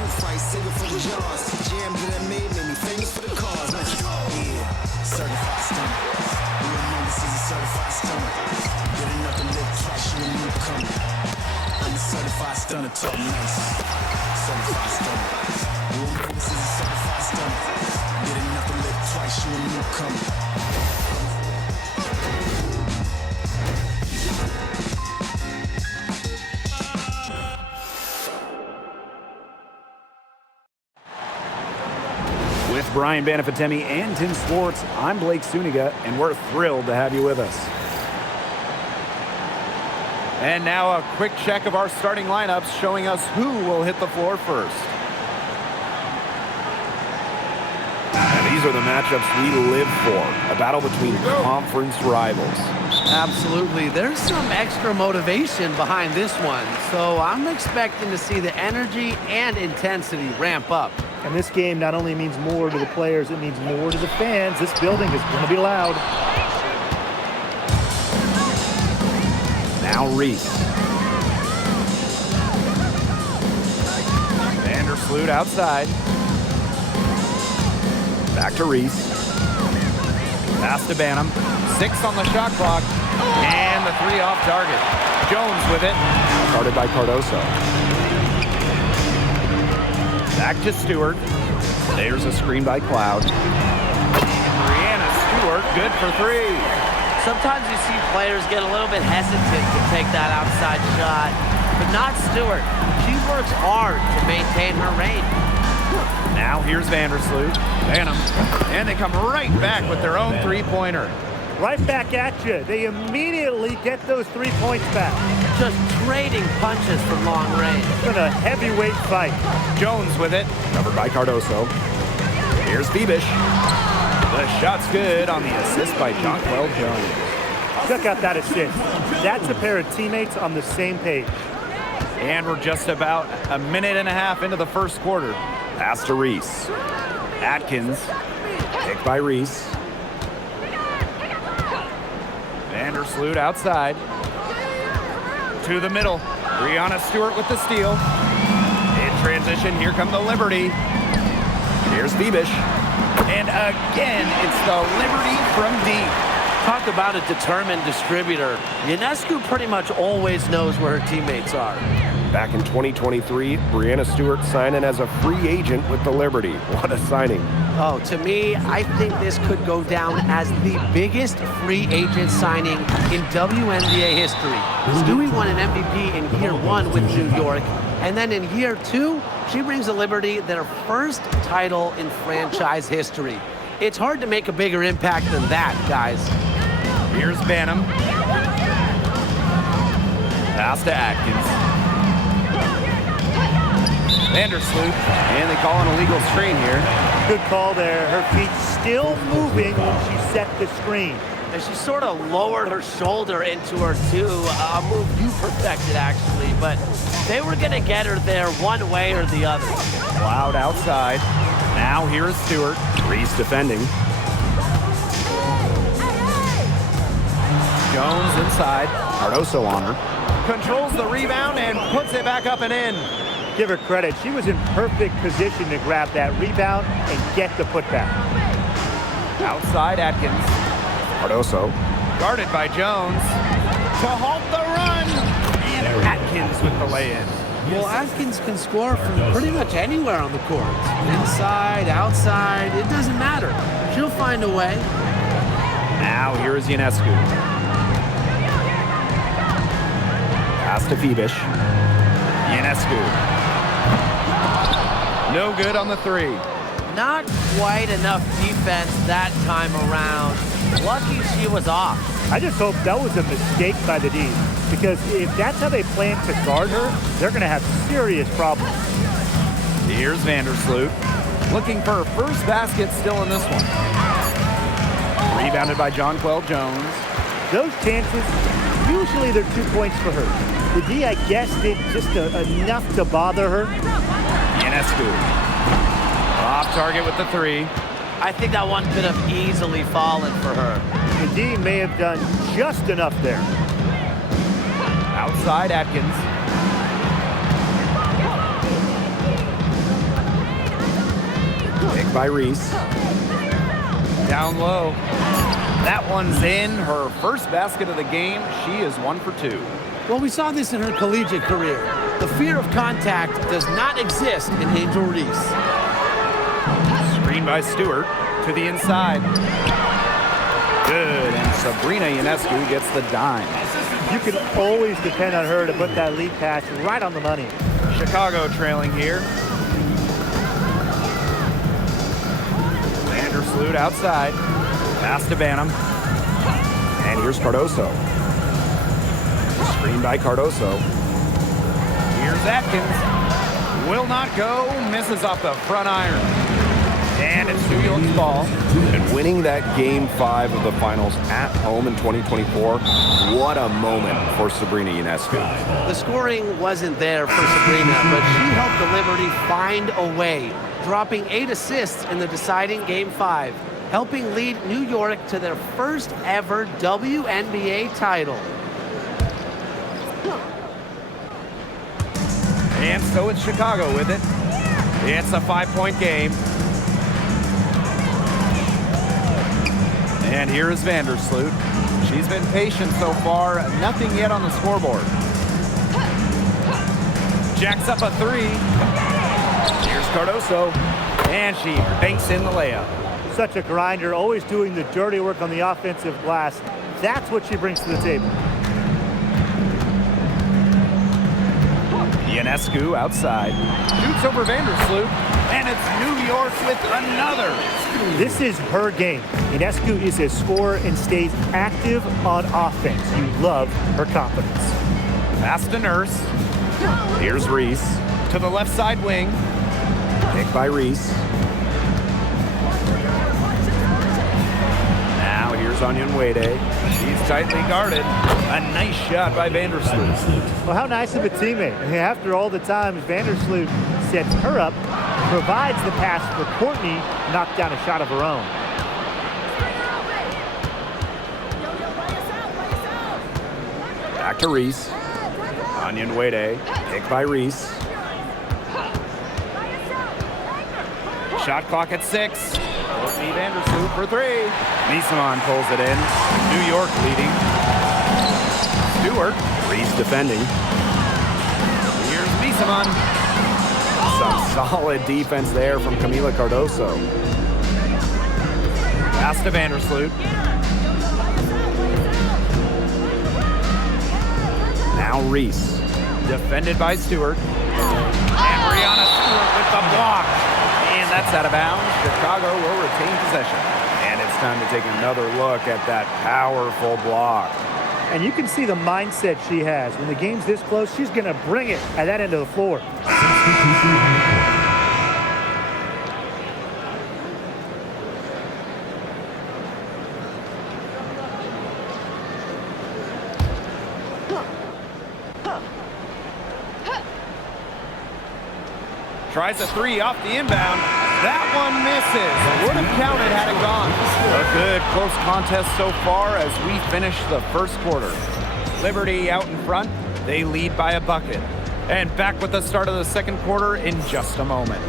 Food fight, save it for the jars. Jam that I made me famous for the cars. Yeah, certified stunner. You know this is a certified stunner. Good enough to live twice, you a newcomer. I'm a certified stunner, talk nice. Certified stunner. You know this is a certified stunner. Good enough to live twice, you a newcomer. With Brian Banafitemi and Tim Swartz, I'm Blake Suniga, and we're thrilled to have you with us. And now a quick check of our starting lineups showing us who will hit the floor first. And these are the matchups we live for, a battle between conference rivals. Absolutely. There's some extra motivation behind this one, so I'm expecting to see the energy and intensity ramp up. And this game not only means more to the players, it means more to the fans. This building is going to be loud. Now Reese. Vandersloot outside. Back to Reese. Pass to Banham. 6 on the shot clock. And the 3 off target. Jones with it. Guarded by Cardoso. Back to Stewart. There's a screen by Cloud. Brianna Stewart, good for 3. Sometimes you see players get a little bit hesitant to take that outside shot, but not Stewart. She works hard to maintain her range. Now here's Vandersloot. Banham. And they come right back with their own 3-pointer. Right back at you. They immediately get those 3 points back. Just trading punches from long range. It's been a heavyweight fight. Jones with it. Covered by Cardoso. Here's Bebish. The shot's good on the assist by Jonquel Jones. Check out that assist. That's a pair of teammates on the same page. And we're just about a minute and a half into the first quarter. Pass to Reese. Atkins. Picked by Reese. Vandersloot outside. To the middle. Brianna Stewart with the steal. In transition, here come the Liberty. Here's Bebish. And again, it's the Liberty from deep. Talk about a determined distributor. Ionescu pretty much always knows where her teammates are. Back in 2023, Brianna Stewart signing as a free agent with the Liberty. What a signing. Oh, to me, I think this could go down as the biggest free agent signing in WNBA history. Stewie won an MVP in year 1 with New York, and then in year 2, she brings the Liberty their first title in franchise history. It's hard to make a bigger impact than that, guys. Here's Banham. Pass to Atkins. Vandersloot, and they call an illegal screen here. Good call there. Her feet still moving when she set the screen. And she sort of lowered her shoulder into her too, a move you perfected actually, but they were going to get her there one way or the other. Cloud outside. Now here's Stewart. Reese defending. Jones inside. Cardoso on her. Controls the rebound and puts it back up and in. Give her credit. She was in perfect position to grab that rebound and get the putback. Outside Atkins. Cardoso. Guarded by Jones. To halt the run. And Atkins with the lay-in. Well, Atkins can score from pretty much anywhere on the court. Inside, outside, it doesn't matter. She'll find a way. Now here's Ionescu. Pass to Bebish. Ionescu. No good on the 3. Not quite enough defense that time around. Lucky she was off. I just hope that was a mistake by the D, because if that's how they plan to guard her, they're going to have serious problems. Here's Vandersloot. Looking for her first basket still in this one. Rebounded by Jonquel Jones. Those chances, usually they're 2 points for her. The D, I guess, did just enough to bother her. Ionescu. Off target with the 3. I think that one could have easily fallen for her. The D may have done just enough there. Outside Atkins. by Reese. Down low. That one's in. Her first basket of the game. She is 1 for 2. Well, we saw this in her collegiate career. The fear of contact does not exist in Angel Reese. Screen by Stewart to the inside. Good, and Sabrina Ionescu gets the dime. You can always depend on her to put that lead pass right on the money. Chicago trailing here. Vandersloot outside. Pass to Banham. And here's Cardoso. Screen by Cardoso. Here's Atkins. Will not go. Misses off the front iron. And it's New York's ball. And winning that Game 5 of the finals at home in 2024, what a moment for Sabrina Ionescu. The scoring wasn't there for Sabrina, but she helped the Liberty find a way, dropping 8 assists in the deciding Game 5, helping lead New York to their first ever WNBA title. And so it's Chicago with it. It's a 5-point game. And here is Vandersloot. She's been patient so far. Nothing yet on the scoreboard. Jacks up a 3. Here's Cardoso. And she banks in the layup. Such a grinder, always doing the dirty work on the offensive glass. That's what she brings to the table. Ionescu outside. Shoots over Vandersloot. And it's New York with another. This is her game. Ionescu is a scorer and stays active on offense. You love her confidence. Pass to Nurse. Here's Reese. To the left side wing. Pick by Reese. Now here's Onion Wade. She's tightly guarded. A nice shot by Vandersloot. Well, how nice of a teammate. After all the times Vandersloot sets her up, provides the pass for Courtney, knocked down a shot of her own. Back to Reese. Onion Wade. Pick by Reese. Shot clock at 6. Courtney Vandersloot for 3. Nisman pulls it in. New York leading. Stewart. Reese defending. Here's Nisman. Some solid defense there from Camila Cardoso. Pass to Vandersloot. Now Reese. Defended by Stewart. And Brianna Stewart with the block. And that's out of bounds. Chicago will retain possession. And it's time to take another look at that powerful block. And you can see the mindset she has. When the game's this close, she's going to bring it at that end of the floor. Tries a 3 off the inbound. That one misses. Would have counted had it gone. A good close contest so far as we finish the first quarter. Liberty out in front. They lead by a bucket. And back with the start of the second quarter in just a moment.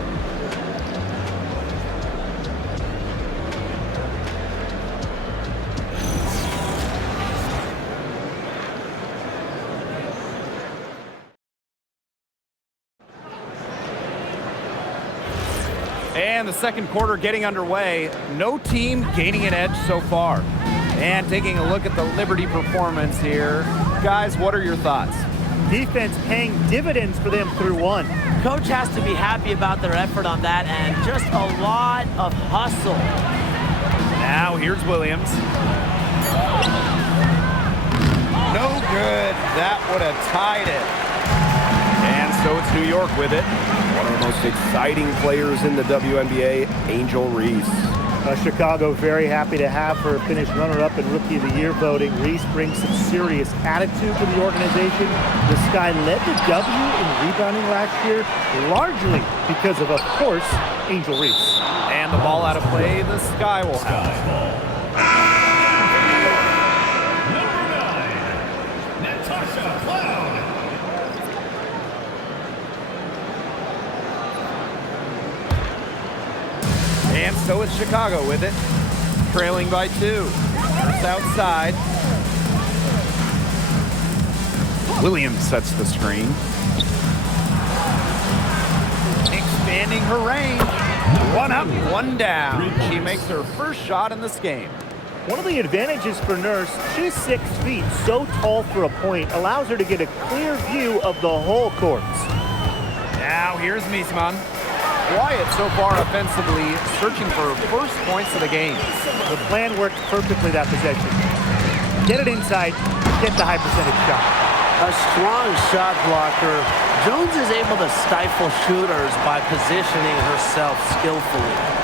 And the second quarter getting underway. No team gaining an edge so far. And taking a look at the Liberty performance here. Guys, what are your thoughts? Defense paying dividends for them through 1. Coach has to be happy about their effort on that end. Just a lot of hustle. Now here's Williams. No good. That would have tied it. And so it's New York with it. One of the most exciting players in the WNBA, Angel Reese. Chicago very happy to have her finish runner-up in Rookie of the Year voting. Reese brings some serious attitude to the organization. The Sky led the W in rebounding last year, largely because of course, Angel Reese. And the ball out of play, the Sky will have. And so is Chicago with it, trailing by 2. Nurse outside. Williams sets the screen. Expanding her range. 1 up, 1 down. She makes her first shot in this game. One of the advantages for Nurse, she's 6 feet, so tall for a point, allows her to get a clear view of the whole court. Now here's Miesman. Quiet so far offensively, searching for first points of the game. The plan worked perfectly that possession. Get it inside, get the high percentage shot. A strong shot blocker. Jones is able to stifle shooters by positioning herself skillfully.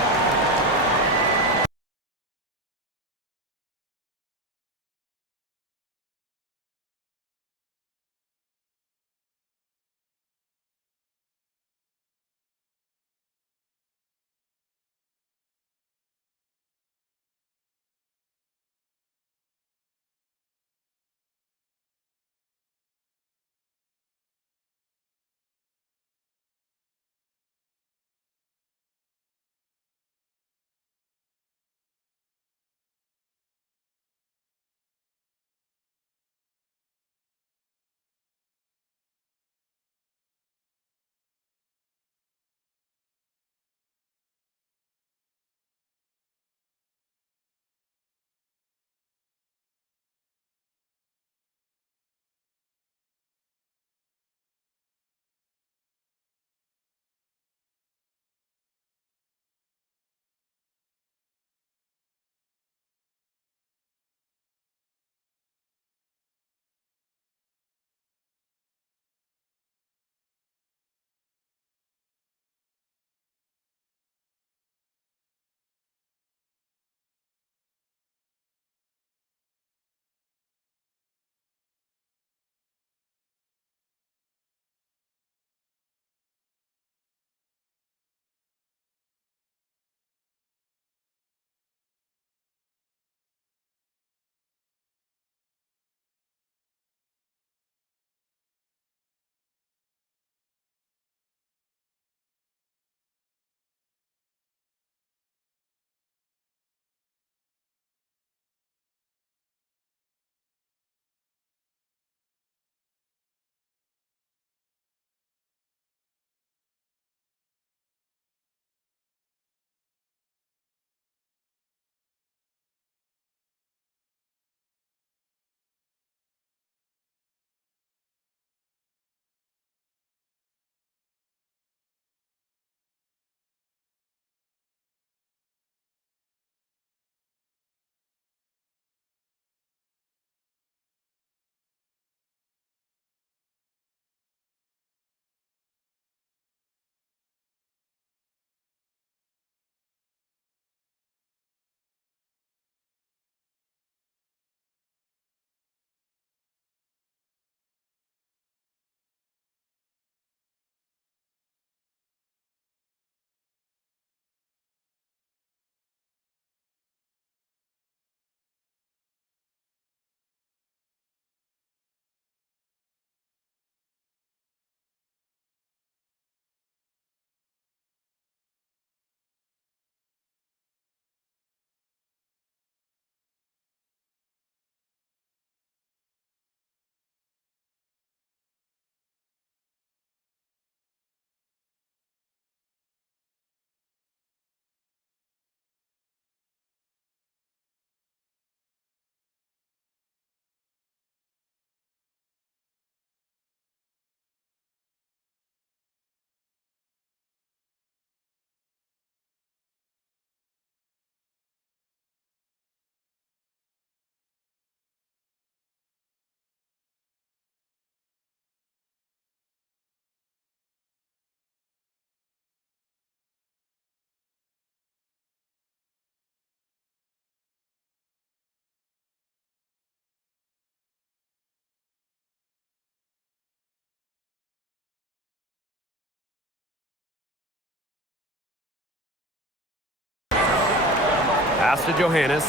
Pass to Johannes.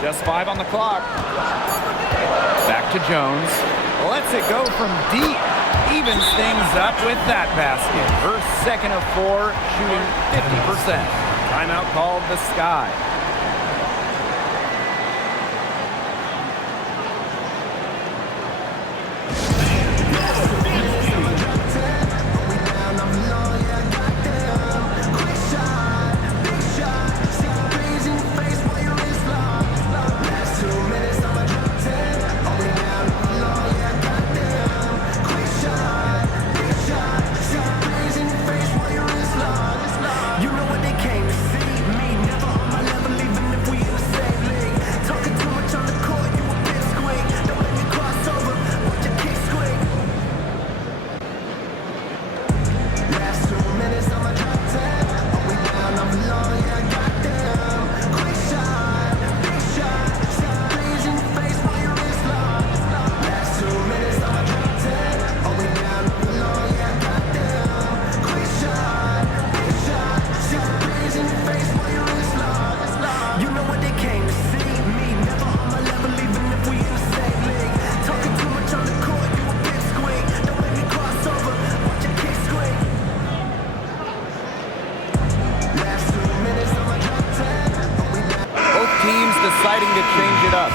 Just 5 on the clock. Back to Jones. Lets it go from deep. evens things up with that basket. Her second of 4, shooting 50%. Timeout called the Sky. Deciding to change it up.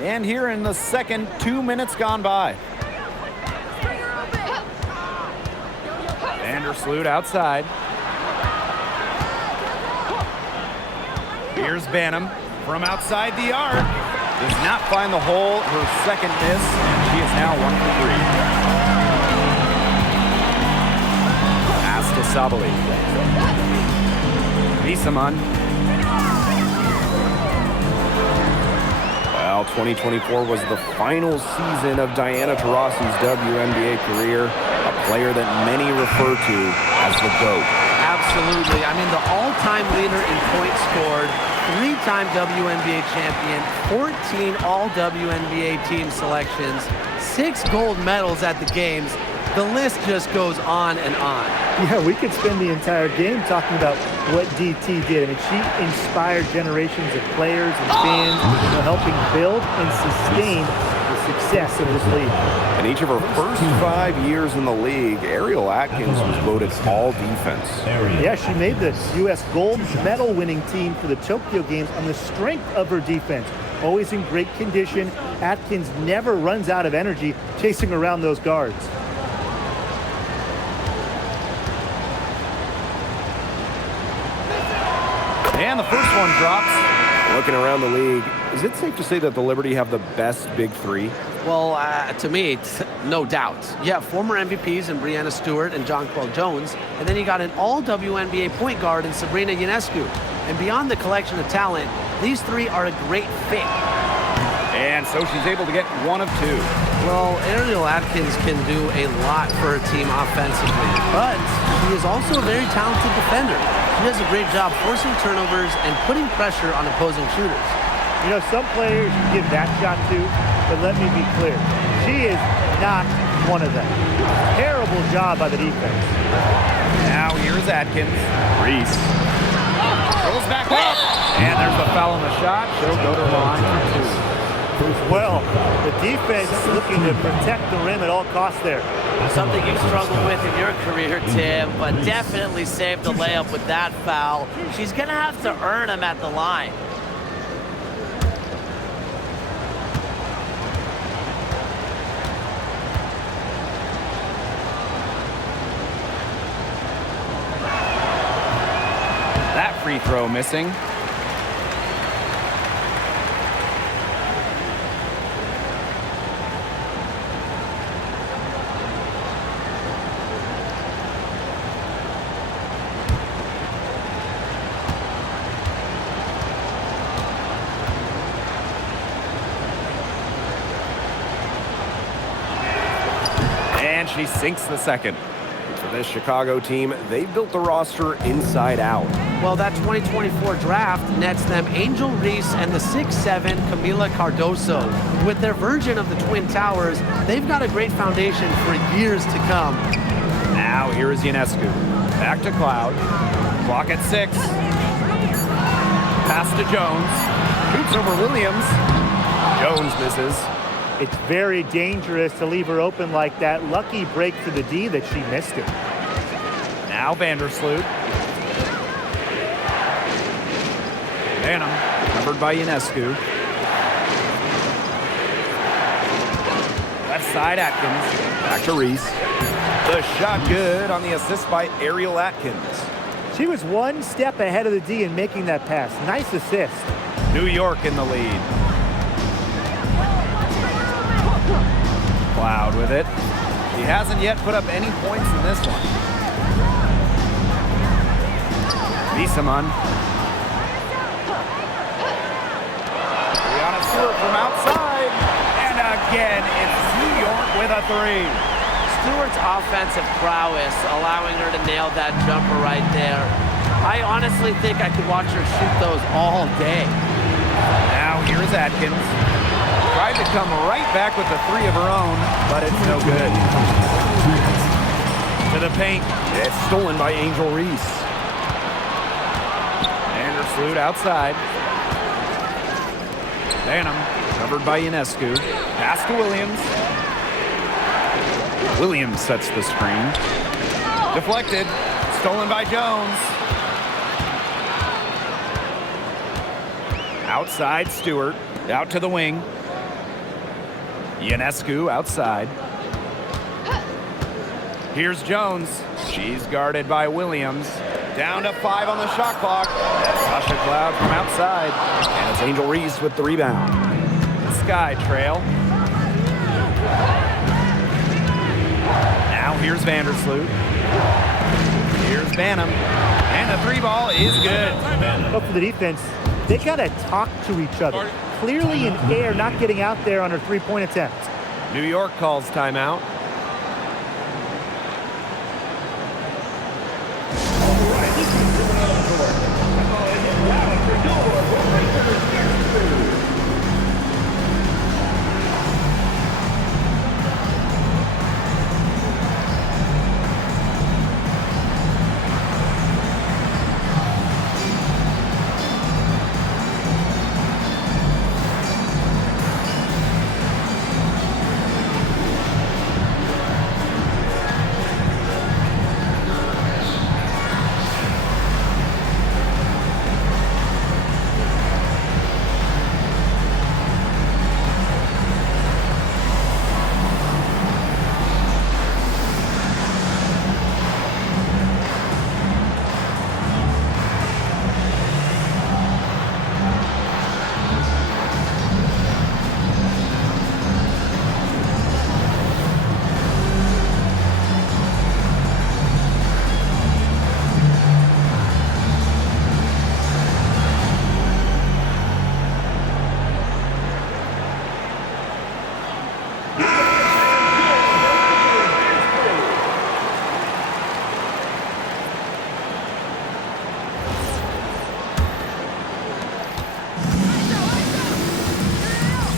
And here in the second, 2 minutes gone by. Vandersloot outside. Here's Banham from outside the arc. Does not find the hole, her second miss, and she is now 1 for 3. Pass to Sabali. Misaman. Well, 2024 was the final season of Diana Taurasi's WNBA career, a player that many refer to as the GOAT. Absolutely. I mean, the all-time leader in points scored, 3-time WNBA champion, 14 all-WNBA team selections, 6 gold medals at the games. The list just goes on and on. Yeah, we could spend the entire game talking about what DT did. I mean, she inspired generations of players and fans, helping build and sustain the success of this league. In each of her first 5 years in the league, Ariel Atkins was voted all defense. Yeah, she made the U.S. gold medal winning team for the Tokyo Games on the strength of her defense. Always in great condition, Atkins never runs out of energy chasing around those guards. And the first one drops. Looking around the league, is it safe to say that the Liberty have the best big three? Well, to me, no doubt. Yeah, former MVPs in Brianna Stewart and Jonquel Jones, and then you got an all-WNBA point guard in Sabrina Ionescu. And beyond the collection of talent, these three are a great fit. And so she's able to get 1 of 2. Well, Ariel Atkins can do a lot for her team offensively, but she is also a very talented defender. She does a great job forcing turnovers and putting pressure on opposing shooters. You know, some players you give that shot to, but let me be clear, she is not one of them. Terrible job by the defense. Now here's Atkins. Reese. Goes back up. And there's the foul on the shot. She'll go to the line for 2. Well, the defense looking to protect the rim at all costs there. Something you've struggled with in your career, Tim, but definitely saved the layup with that foul. She's going to have to earn him at the line. That free throw missing. And she sinks the second. For this Chicago team, they built the roster inside out. Well, that 2024 draft nets them Angel Reese and the 6'7" Camila Cardoso. With their version of the Twin Towers, they've got a great foundation for years to come. Now here is Ionescu. Back to Cloud. Clock at 6. Pass to Jones. Shoots over Williams. Jones misses. It's very dangerous to leave her open like that. Lucky break for the D that she missed it. Now Vandersloot. Banham, covered by Ionescu. Left side Atkins. Back to Reese. The shot good on the assist by Ariel Atkins. She was one step ahead of the D in making that pass. Nice assist. New York in the lead. Cloud with it. He hasn't yet put up any points in this one. Visaman. Brianna Stewart from outside. And again, it's New York with a 3. Stewart's offensive prowess allowing her to nail that jumper right there. I honestly think I could watch her shoot those all day. Now here's Atkins. Tried to come right back with the 3 of her own, but it's no good. To the paint. It's stolen by Angel Reese. Vandersloot outside. Banham covered by Ionescu. Pass to Williams. Williams sets the screen. Deflected. Stolen by Jones. Outside Stewart. Out to the wing. Ionescu outside. Here's Jones. She's guarded by Williams. Down to 5 on the shot clock. Tasha Cloud from outside. And it's Angel Reese with the rebound. Sky trail. Now here's Vandersloot. Here's Banham. And the 3 ball is good. But for the defense, they got to talk to each other. Clearly in air, not getting out there on her 3-point attempt. New York calls timeout.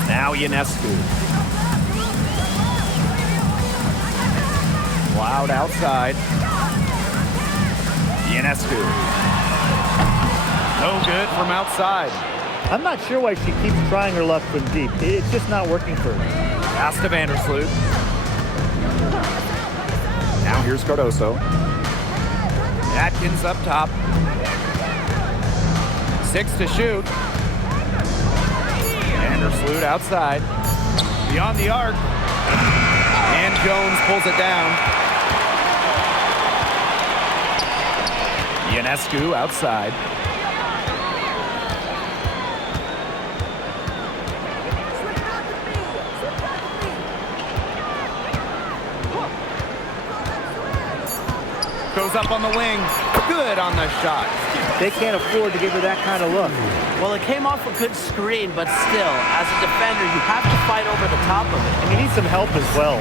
Now Ionescu. Cloud outside. Ionescu. No good from outside. I'm not sure why she keeps trying her luck from deep. It's just not working for her. Pass to Vandersloot. Now here's Cardoso. Atkins up top. 6 to shoot. Vandersloot outside. Beyond the arc. And Jones pulls it down. Ionescu outside. Goes up on the wing. Good on the shot. They can't afford to give her that kind of look. Well, it came off a good screen, but still, as a defender, you have to fight over the top of it. And you need some help as well.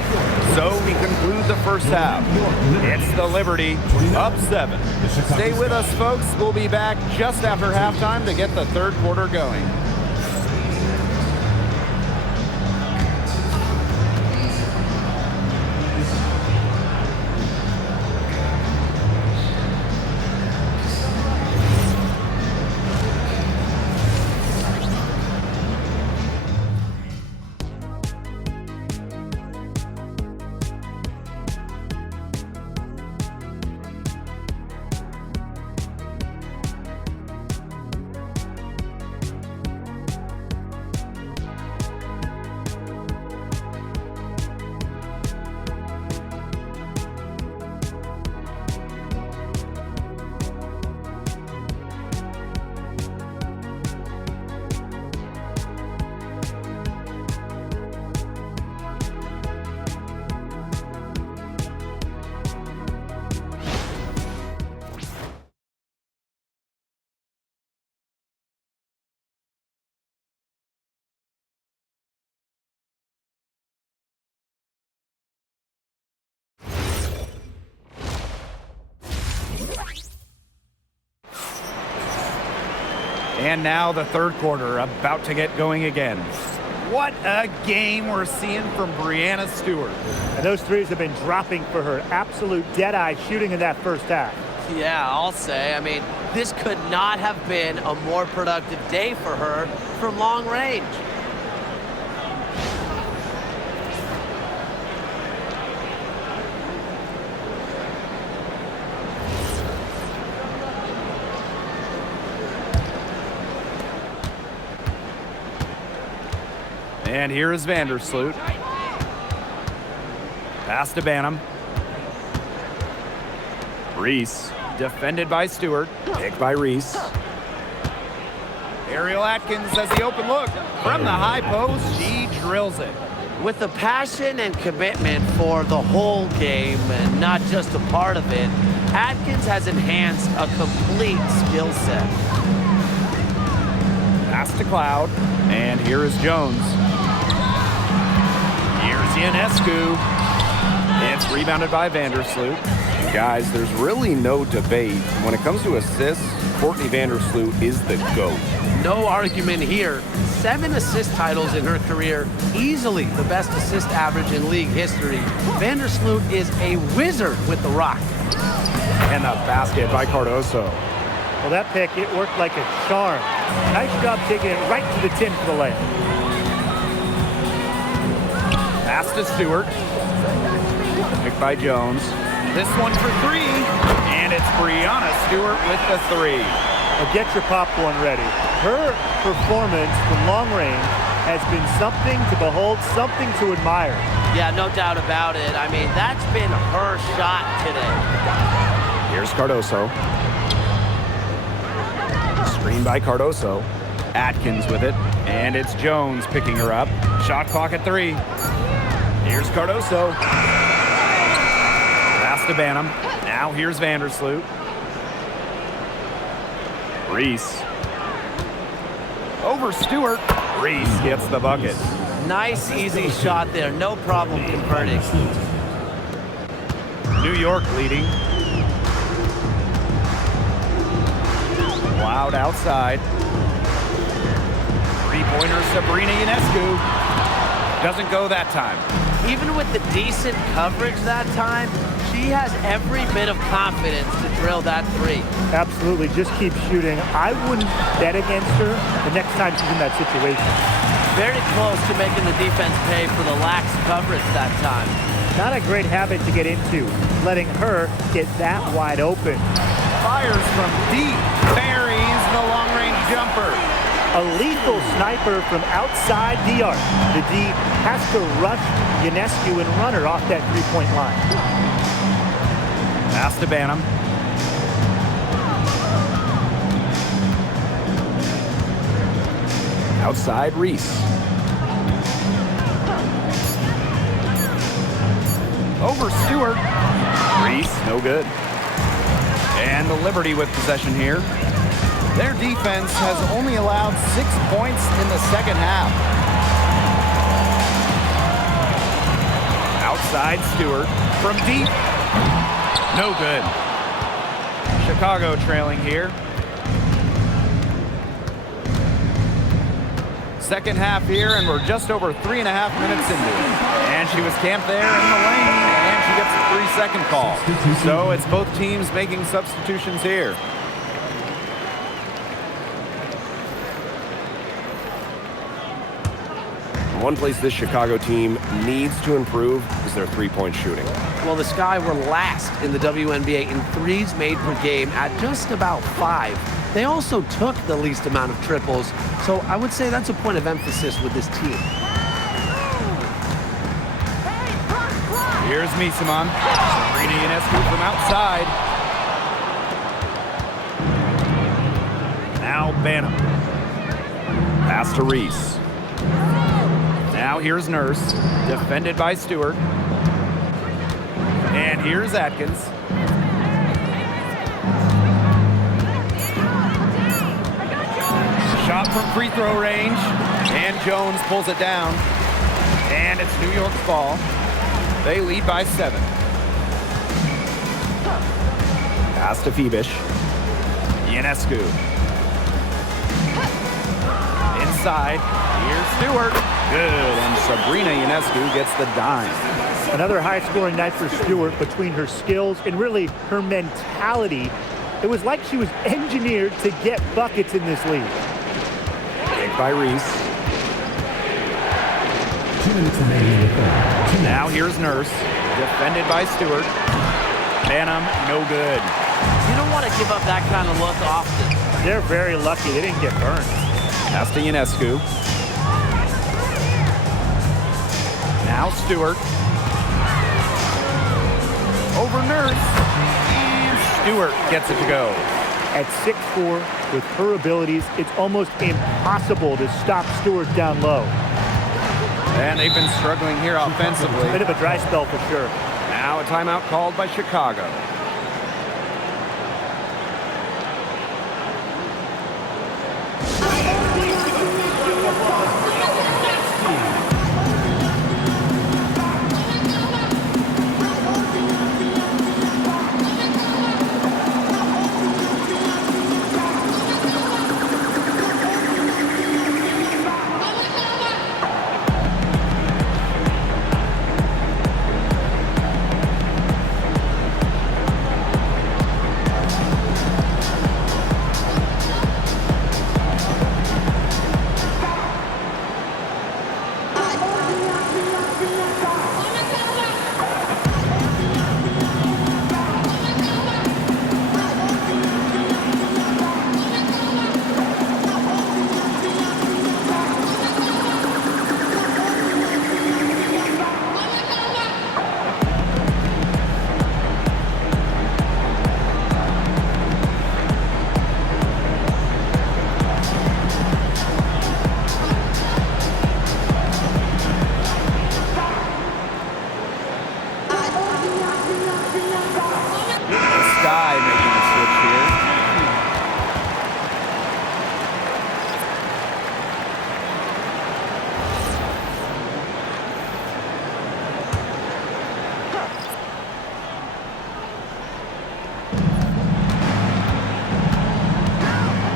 So we conclude the first half. It's the Liberty up 7. Stay with us, folks. We'll be back just after halftime to get the third quarter going. And now the third quarter about to get going again. What a game we're seeing from Breanna Stewart. And those threes have been dropping for her. Absolute dead-eye shooting in that first half. Yeah, I'll say. I mean, this could not have been a more productive day for her from long range. And here is Vandersloot. Pass to Banham. Reese, defended by Stewart. Picked by Reese. Ariel Atkins has the open look. From the high post, she drills it. With the passion and commitment for the whole game and not just a part of it, Atkins has enhanced a complete skill set. Pass to Cloud. And here is Jones. Here's Ionescu. It's rebounded by Vandersloot. Guys, there's really no debate. When it comes to assists, Courtney Vandersloot is the GOAT. No argument here. 7 assist titles in her career, easily the best assist average in league history. Vandersloot is a wizard with the rock. And the basket by Cardoso. Well, that pick, it worked like a charm. Nice job taking it right to the tin for the layup. Pass to Stewart. Picked by Jones. This one for three. And it's Breanna Stewart with the three. Well, get your popcorn ready. Her performance from long range has been something to behold, something to admire. Yeah, no doubt about it. I mean, that's been her shot today. Here's Cardoso. Screen by Cardoso. Atkins with it. And it's Jones picking her up. Shot clock at 3. Here's Cardoso. Pass to Banham. Now here's Vandersloot. Reese. Over Stewart. Reese gets the bucket. Nice, easy shot there. No problem converting. New York leading. Cloud outside. Three-pointer Sabrina Ionescu. Doesn't go that time. Even with the decent coverage that time, she has every bit of confidence to drill that three. Absolutely, just keep shooting. I wouldn't bet against her the next time she's in that situation. Very close to making the defense pay for the lax coverage that time. Not a great habit to get into, letting her get that wide open. Fires from deep. Buries the long-range jumper. A lethal sniper from outside the arc. The D has to rush Ionescu and run her off that three-point line. Pass to Banham. Outside Reese. Over Stewart. Reese, no good. And the Liberty with possession here. Their defense has only allowed 6 points in the second half. Outside Stewart from deep. No good. Chicago trailing here. Second half here, and we're just over 3.5 minutes into it. And she was camped there in the lane, and she gets a 3-second call. So it's both teams making substitutions here. One place this Chicago team needs to improve is their three-point shooting. Well, the Sky were last in the WNBA in threes made per game at just about 5. They also took the least amount of triples, so I would say that's a point of emphasis with this team. Here's Misaman. Sabrina Ionescu from outside. Now Banham. Pass to Reese. Now here's Nurse, defended by Stewart. And here's Atkins. Shot from free throw range, and Jones pulls it down. And it's New York's ball. They lead by 7. Pass to Phoebish. Ionescu. outside. Here's Stewart. Good, and Sabrina Ionescu gets the dime. Another high-scoring night for Stewart. Between her skills and really her mentality, it was like she was engineered to get buckets in this league. Kick by Reese. 2 minutes remaining in the third. Now here's Nurse, defended by Stewart. Phantom, no good. You don't want to give up that kind of look often. They're very lucky they didn't get burned. Pass to Ionescu. Now Stewart. Over Nurse. And Stewart gets it to go. At 6'4", with her abilities, it's almost impossible to stop Stewart down low. And they've been struggling here offensively. Bit of a dry spell for sure. Now a timeout called by Chicago.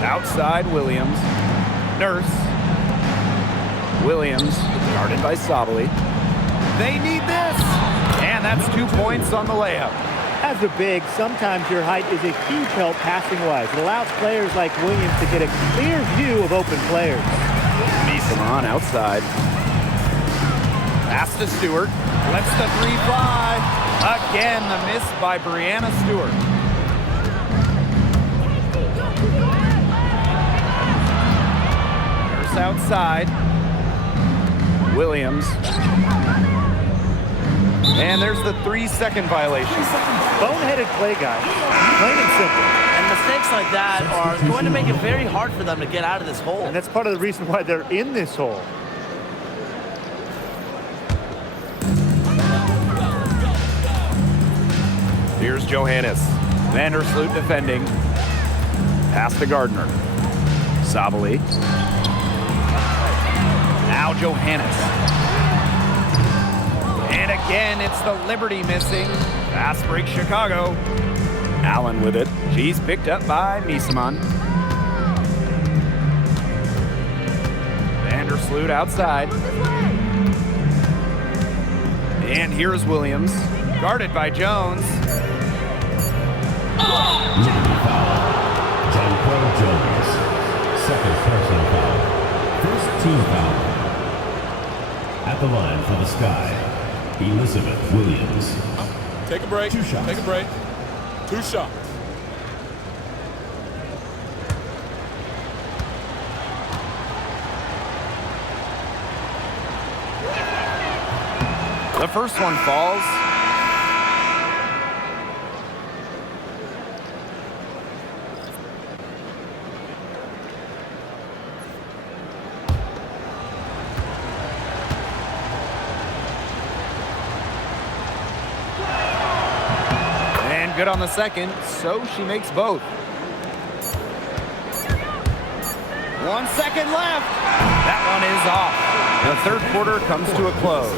Outside, Williams. Nurse. Williams, guarded by Sabali. They need this! And that's 2 points on the layup. As a big, sometimes your height is a huge help passing-wise. It allows players like Williams to get a clear view of open players. Misamon outside. Pass to Stewart. Lets the three fly. Again, the miss by Brianna Stewart. Nurse outside. Williams. And there's the 3-second violation. Boneheaded play, guys. Plain and simple. And mistakes like that are going to make it very hard for them to get out of this hole. And that's part of the reason why they're in this hole. Here's Johannes. Vandersloot defending. Pass to Gardner. Sabali. Now Johannes. And again, it's the Liberty missing. Fast break Chicago. Allen with it. She's picked up by Misamon. Vandersloot outside. And here's Williams. Guarded by Jones. Liberty foul. Jonquel Jones. Second personal foul. First team foul. At the line for the Sky, Elizabeth Williams. Take a break. 2 shots. Take a break. 2 shots. The first one falls. And good on the second, so she makes both. 1 second left. That one is off. The third quarter comes to a close.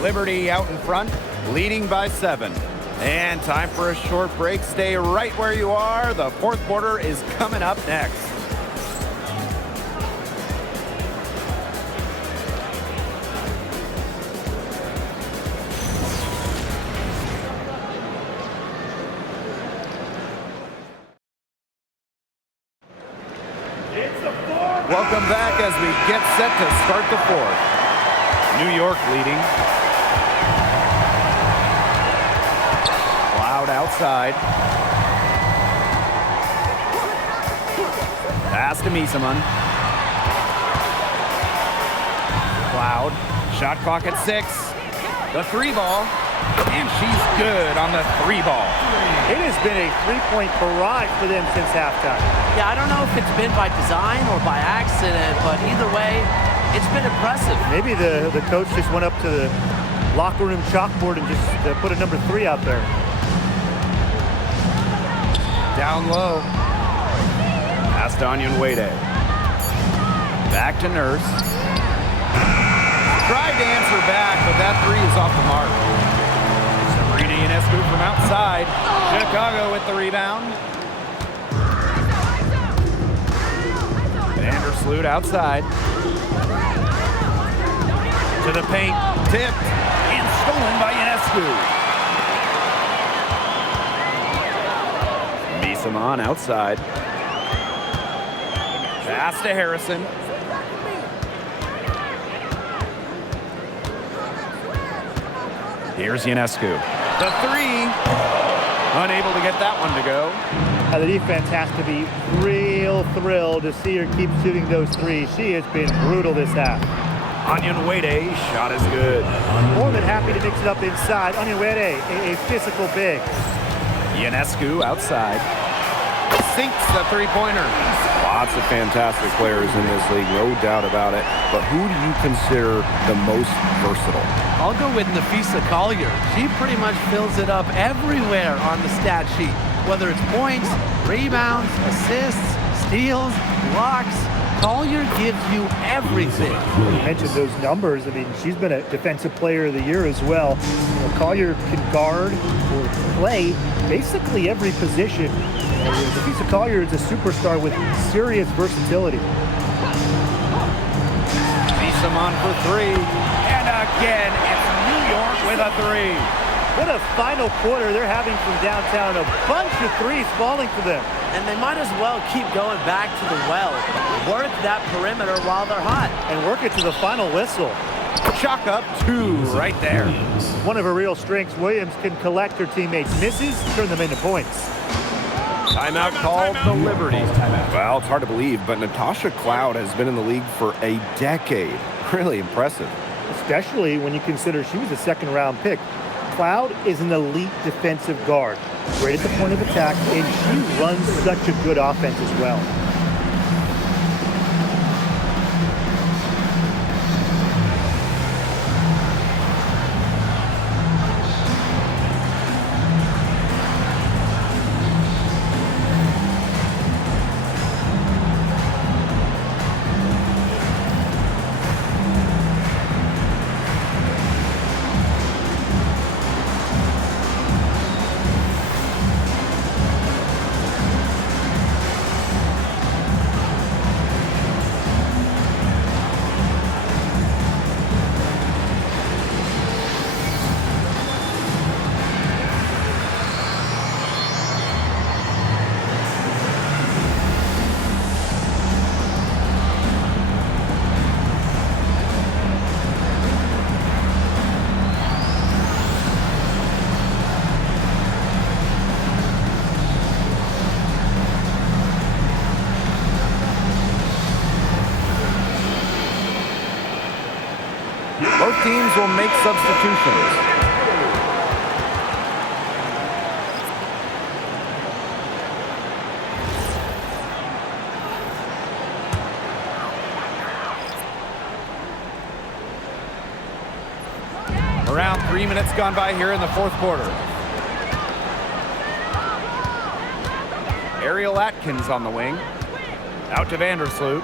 Liberty out in front, leading by 7. And time for a short break. Stay right where you are. The fourth quarter is coming up next. Welcome back as we get set to start the fourth. New York leading. Cloud outside. Pass to Misaman. Cloud. Shot clock at 6. The 3 ball. And she's good on the 3 ball. It has been a three-point barrage for them since halftime. Yeah, I don't know if it's been by design or by accident, but either way, it's been impressive. Maybe the coach just went up to the locker room chalkboard and just put a number 3 out there. Down low. Pass to Onyenwere. Back to Nurse. Tried to answer back, but that 3 is off the mark. Sabrina Ionescu from outside. Chicago with the rebound. Vandersloot outside. To the paint. Tipped. And stolen by Ionescu. Misaman outside. Pass to Harrison. Here's Ionescu. The 3. Unable to get that one to go. The defense has to be real thrilled to see her keep shooting those 3s. She has been brutal this half. Onyenwere, shot is good. More than happy to mix it up inside. Onyenwere, a physical big. Ionescu outside. Sinks the 3-pointer. Lots of fantastic players in this league, no doubt about it. But who do you consider the most versatile? I'll go with Napheesa Collier. She pretty much fills it up everywhere on the stat sheet, whether it's points, rebounds, assists, steals, blocks. Collier gives you everything. You mentioned those numbers. I mean, she's been a defensive player of the year as well. You know, Collier can guard or play basically every position. Napheesa Collier is a superstar with serious versatility. Misaman for 3. And again, it's New York with a 3. What a final quarter they're having from downtown. A bunch of 3s falling for them. And they might as well keep going back to the well. Work that perimeter while they're hot. And work it to the final whistle. Chalk up 2 right there. One of her real strengths, Williams can collect her teammates' misses, turn them into points. Timeout called the Liberty. Well, it's hard to believe, but Natasha Cloud has been in the league for a decade. Really impressive. Especially when you consider she was a second-round pick. Cloud is an elite defensive guard. Great at the point of attack, and she runs such a good offense as well. Both teams will make substitutions. Around 3 minutes gone by here in the fourth quarter. Ariel Atkins on the wing. Out to Vandersloot.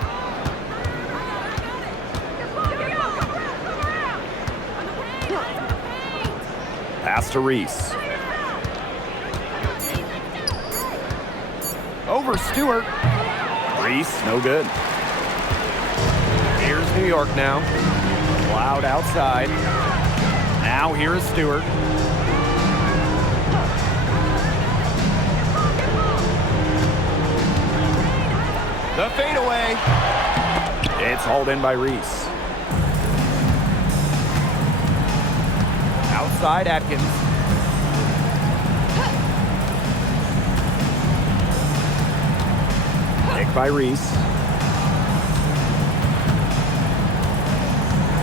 Pass to Reese. Over Stewart. Reese, no good. Here's New York now. Cloud outside. Now here is Stewart. The fadeaway. It's hauled in by Reese. Outside Atkins. Pick by Reese.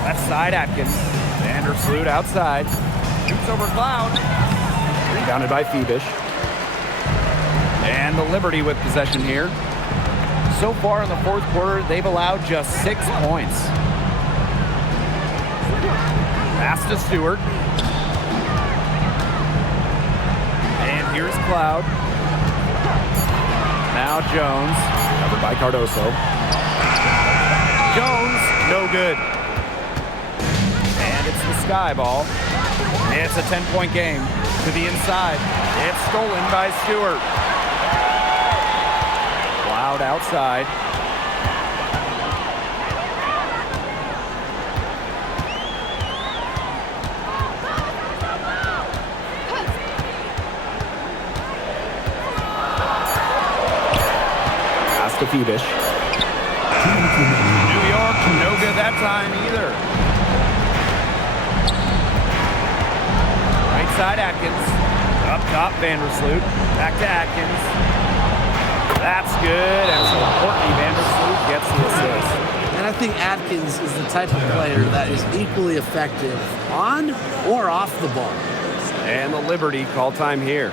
Left side Atkins. Vandersloot outside. Shoots over Cloud. Rebounded by Phoebish. And the Liberty with possession here. So far in the fourth quarter, they've allowed just 6 points. Pass to Stewart. And here's Cloud. Now Jones. Covered by Cardoso. Jones, no good. And it's the Sky ball. It's a 10-point game. To the inside. It's stolen by Stewart. Cloud outside. Pass to Phoebish. New York, no good that time either. Right side Atkins. Up top Vandersloot. Back to Atkins. That's good. And so Courtney Vandersloot gets the assist. And I think Atkins is the type of player that is equally effective on or off the ball. And the Liberty call time here.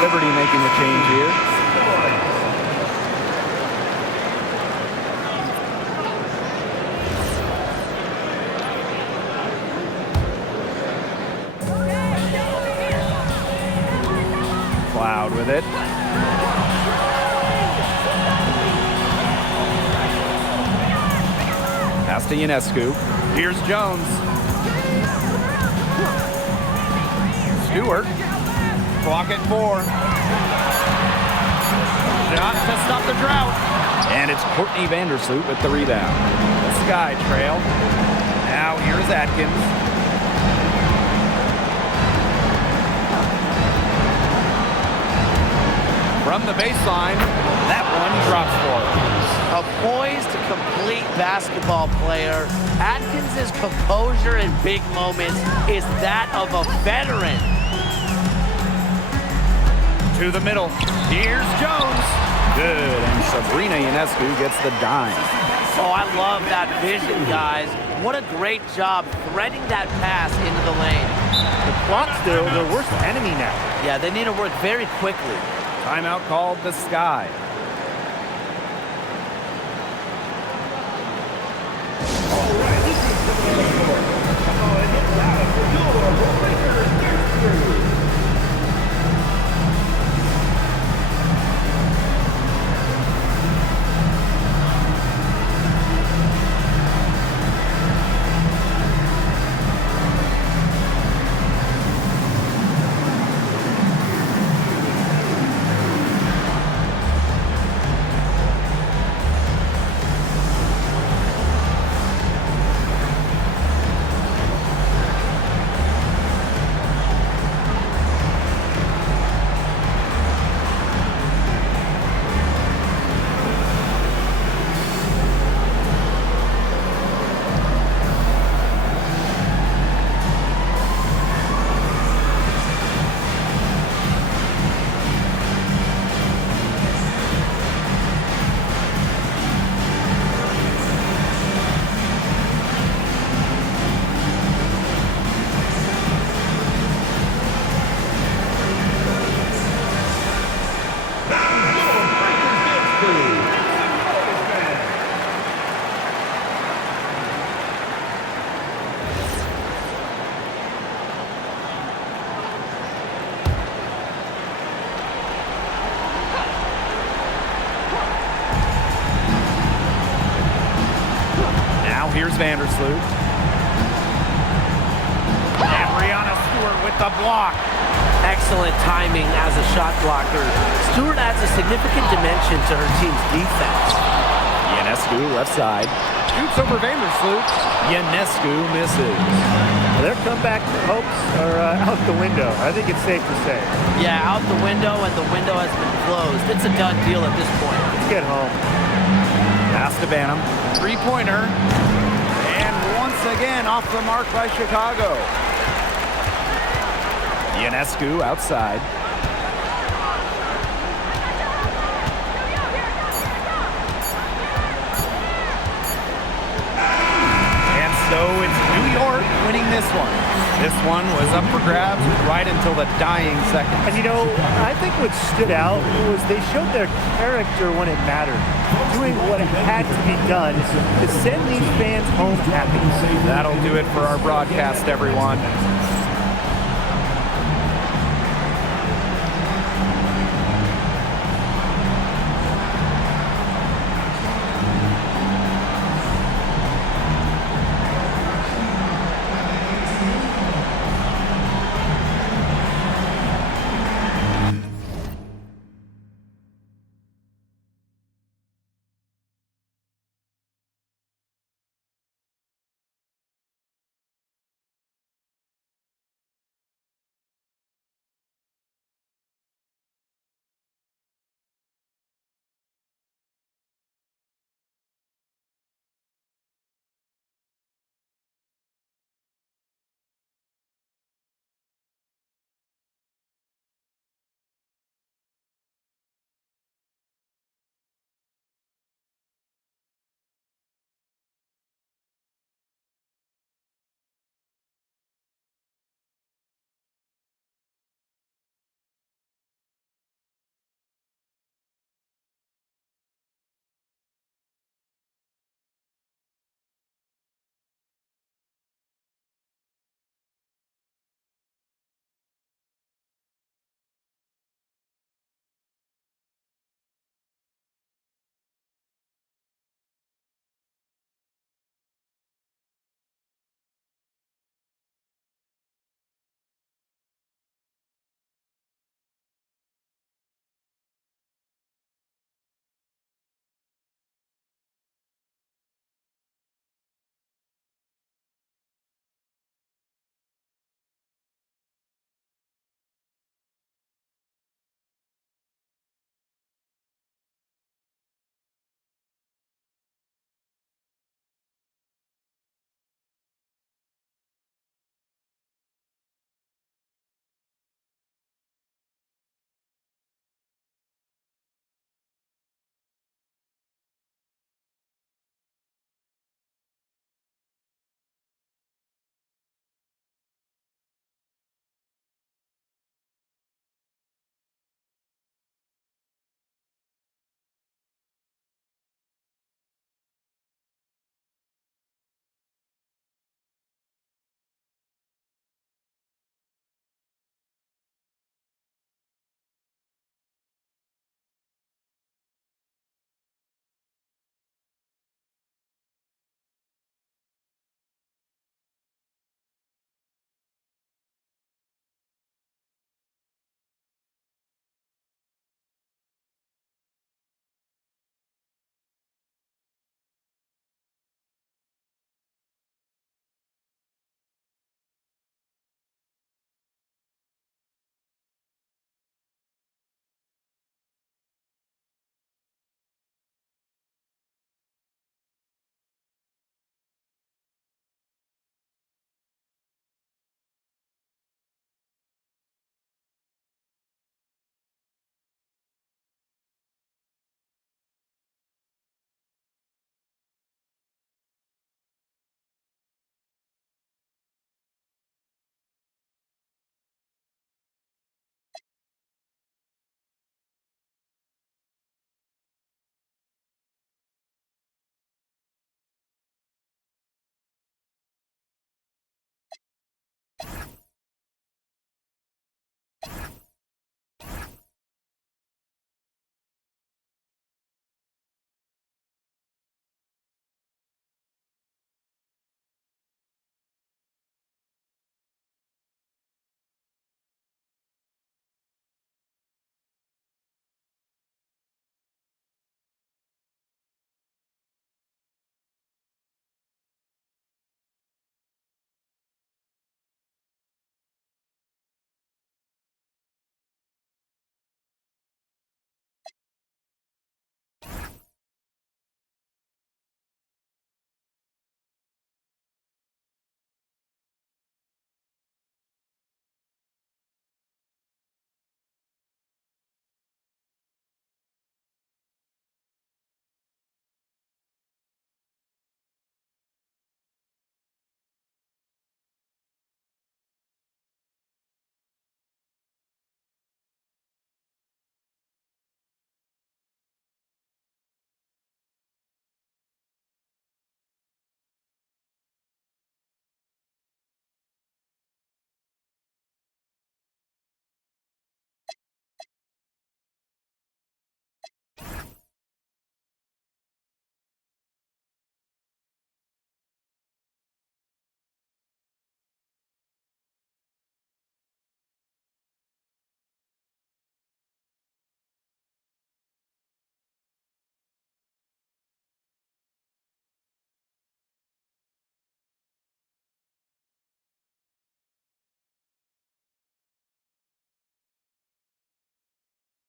Liberty making the change here. Cloud with it. Pass to Ionescu. Here's Jones. Stewart. Clock at 4. Shot to stop the drought. And it's Courtney Vandersloot with the rebound. The Sky trail. Now here's Atkins. From the baseline, that one drops for her. A poised, complete basketball player. Atkins' composure in big moments is that of a veteran. To the middle. Here's Jones. Good. And Sabrina Ionescu gets the dime. Oh, I love that vision, guys. What a great job threading that pass into the lane. The clock's their worst enemy now. Yeah, they need to work very quickly. Timeout called the Sky. here's Vandersloot. And Brianna Stewart with the block. Excellent timing as a shot blocker. Stewart adds a significant dimension to her team's defense. Ionescu left side. Shoots over Vandersloot. Ionescu misses. Their comeback hopes are out the window. I think it's safe to say. Yeah, out the window, and the window has been closed. It's a done deal at this point. Let's get home. Pass to Banham. Three-pointer. And once again off the mark by Chicago. Ionescu outside. And so it's New York winning this one. This one was up for grabs right until the dying second. And you know, I think what stood out was they showed their character when it mattered, doing what had to be done to send these fans home happy. That'll do it for our broadcast, everyone.